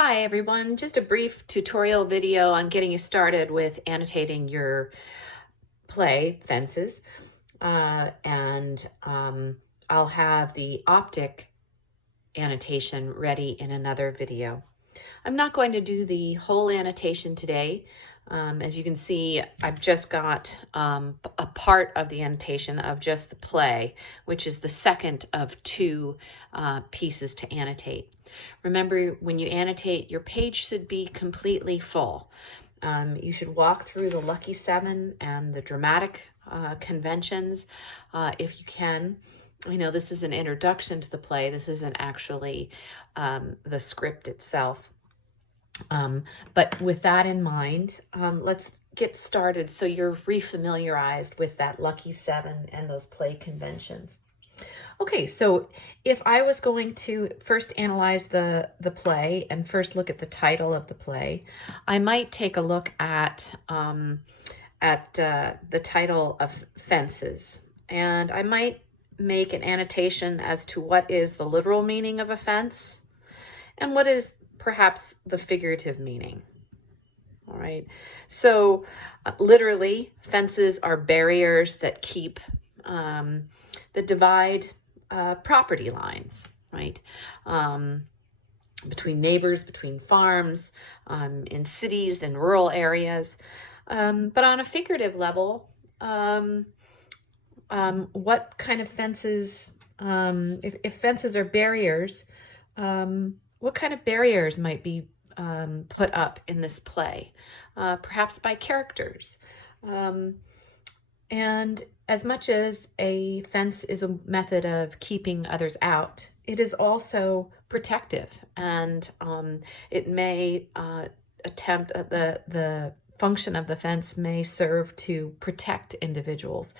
Hi everyone, just a brief tutorial video on getting you started with annotating your play, Fences. I'll have the optic annotation ready in another video. I'm not going to do the whole annotation today. As you can see, I've just got a part of the annotation of just the play, which is the second of two pieces to annotate. Remember, when you annotate, your page should be completely full. You should walk through the Lucky Seven and the dramatic conventions if you can. I know this is an introduction to the play. This isn't actually the script itself. But with that in mind, let's get started so you're refamiliarized with that Lucky Seven and those play conventions. Okay, so if I was going to first analyze the play and first look at the title of the play, I might take a look at the title of Fences, and I might make an annotation as to what is the literal meaning of a fence and what is perhaps the figurative meaning. All right, so literally, fences are barriers that keep, that divide property lines, right? Between neighbors, between farms, in cities and rural areas. But on a figurative level, what kind of fences, if fences are barriers, what kind of barriers might be put up in this play, perhaps by characters? And as much as a fence is a method of keeping others out, it is also protective, and it may attempt the function of the fence may serve to protect individuals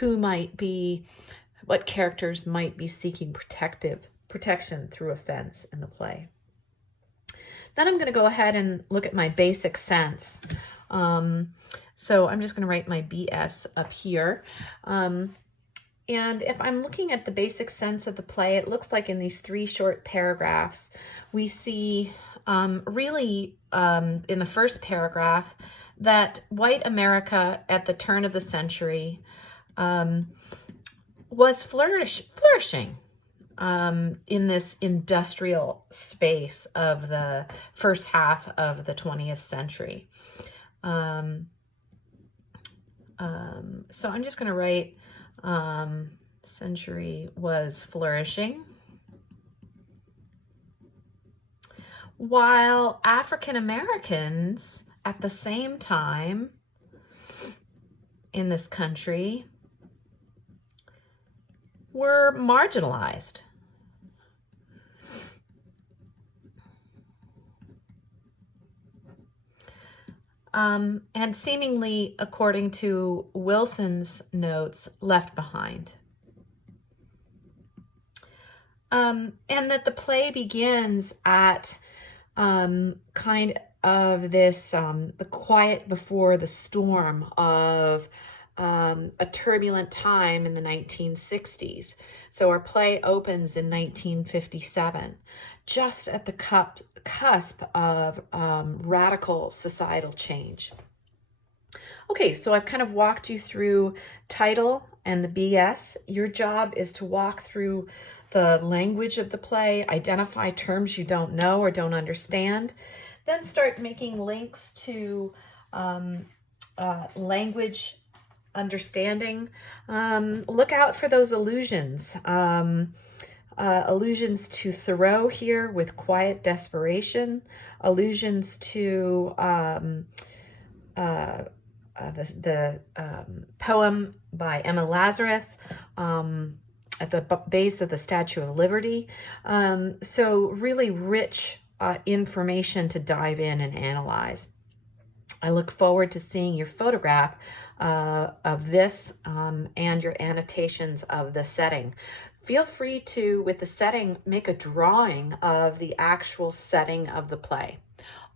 who might be, what characters might be seeking protection through a fence in the play. Then I'm going to go ahead and look at my basic sense. So I'm just going to write my BS up here. And if I'm looking at the basic sense of the play, it looks like in these three short paragraphs, we see really in the first paragraph that white America at the turn of the century was flourishing in this industrial space of the first half of the 20th century. So I'm just going to write century was flourishing, while African Americans at the same time in this country were marginalized. And seemingly, according to Wilson's notes, left behind. And that the play begins at kind of this, the quiet before the storm of a turbulent time in the 1960s. So our play opens in 1957, just at the cusp of radical societal change. Okay, so I've kind of walked you through title and the BS. Your job is to walk through the language of the play, identify terms you don't know or don't understand, then start making links to language understanding. Look out for those allusions. Allusions to Thoreau here with quiet desperation, allusions to the poem by Emma Lazarus at the base of the Statue of Liberty. So really rich information to dive in and analyze. I look forward to seeing your photograph of this and your annotations of the setting. Feel free to, with the setting, make a drawing of the actual setting of the play.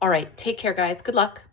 All right, take care, guys. Good luck.